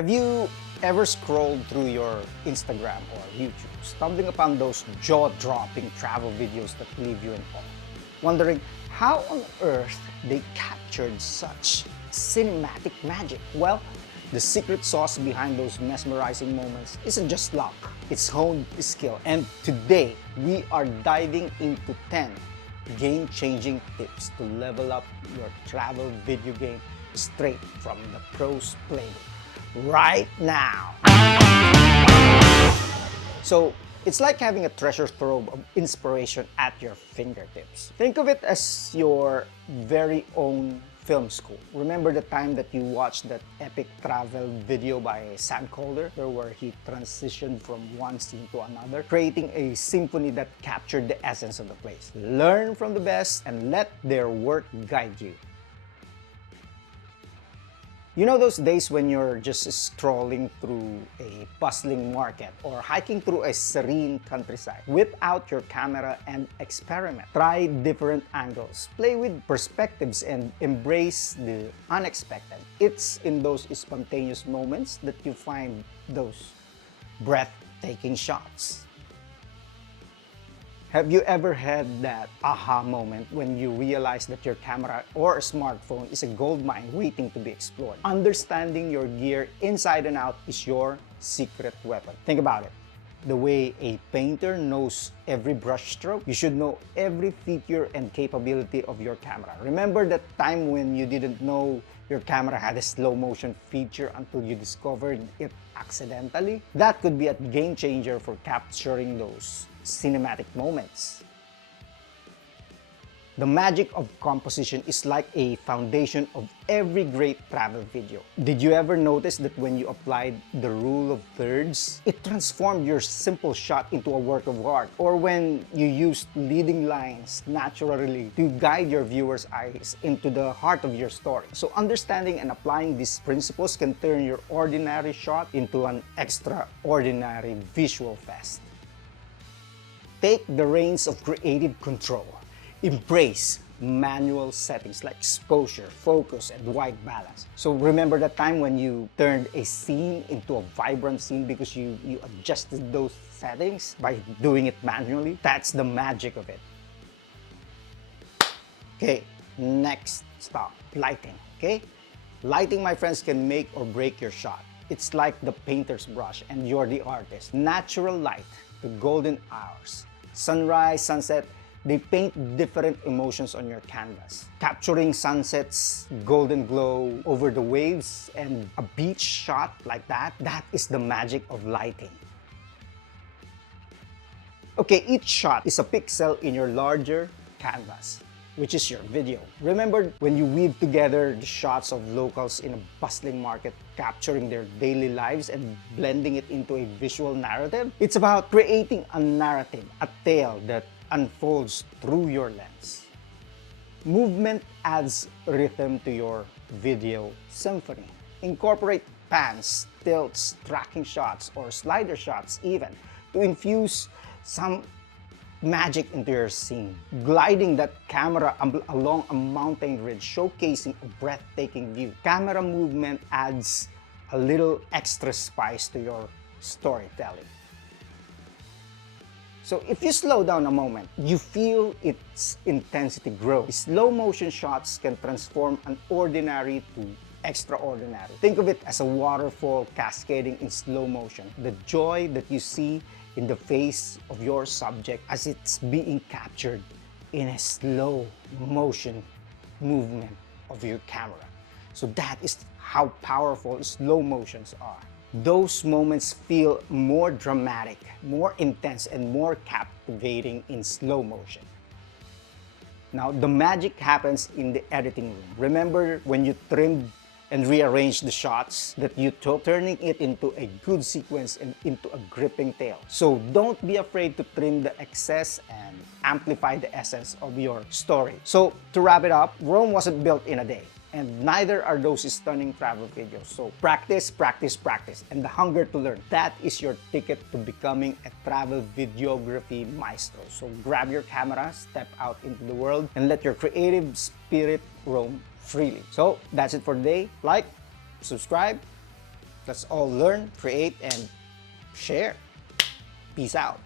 Have you ever scrolled through your Instagram or YouTube, stumbling upon those jaw-dropping travel videos that leave you in awe, wondering how on earth they captured such cinematic magic? Well, the secret sauce behind those mesmerizing moments isn't just luck, it's honed skill. And today, we are diving into 10 game-changing tips to level up your travel video game straight from the pros playbook right now. So it's like having a treasure trove of inspiration at your fingertips. Think of it as your very own film school. Remember the time that you watched that epic travel video by Sam Calder, where he transitioned from one scene to another, creating a symphony that captured the essence of the place. Learn from the best and let their work guide you. You know those days when you're just strolling through a bustling market or hiking through a serene countryside? Whip out your camera and experiment. Try different angles, play with perspectives, and embrace the unexpected. It's in those spontaneous moments that you find those breathtaking shots. Have you ever had that aha moment when you realize that your camera or smartphone is a goldmine waiting to be explored? Understanding your gear inside and out is your secret weapon. Think about it. The way a painter knows every brush stroke, you should know every feature and capability of your camera. Remember that time when you didn't know your camera had a slow motion feature until you discovered it accidentally? That could be a game changer for capturing those cinematic moments. The magic of composition is like a foundation of every great travel video. Did you ever notice that when you applied the rule of thirds, it transformed your simple shot into a work of art? Or when you used leading lines naturally to guide your viewers' eyes into the heart of your story? So understanding and applying these principles can turn your ordinary shot into an extraordinary visual fest. Take the reins of creative control. Embrace manual settings like exposure, focus, and white balance. So remember the time when you turned a scene into a vibrant scene because you adjusted those settings by doing it manually? That's the magic of it. Okay, next stop, lighting. Okay? Lighting, my friends, can make or break your shot. It's like the painter's brush and you're the artist. Natural light, the golden hours, sunrise, sunset, they paint different emotions on your canvas. Capturing sunset's golden glow over the waves and a beach shot like that, that is the magic of lighting. Okay, each shot is a pixel in your larger canvas, which is your video. Remember when you weave together the shots of locals in a bustling market, capturing their daily lives and blending it into a visual narrative? It's about creating a narrative, a tale that unfolds through your lens. Movement adds rhythm to your video symphony. Incorporate pans, tilts, tracking shots, or slider shots even to infuse some magic into your scene. Gliding that camera along a mountain ridge, showcasing a breathtaking view. Camera movement adds a little extra spice to your storytelling. So if you slow down a moment, you feel its intensity grow. Slow motion shots can transform an ordinary to extraordinary. Think of it as a waterfall cascading in slow motion. The joy that you see in the face of your subject as it's being captured in a slow motion movement of your camera. So that is how powerful slow motions are. Those moments feel more dramatic, more intense, and more captivating in slow motion. Now, the magic happens in the editing room. Remember when you trimmed and rearrange the shots that you took, turning it into a good sequence and into a gripping tale. So don't be afraid to trim the excess and amplify the essence of your story. So to wrap it up, Rome wasn't built in a day, and neither are those stunning travel videos. So practice, practice, practice, and the hunger to learn. That is your ticket to becoming a travel videography maestro. So grab your camera, step out into the world, and let your creative spirit roam freely. So that's it for today. Like, subscribe, Let's all learn, create, and share. Peace out.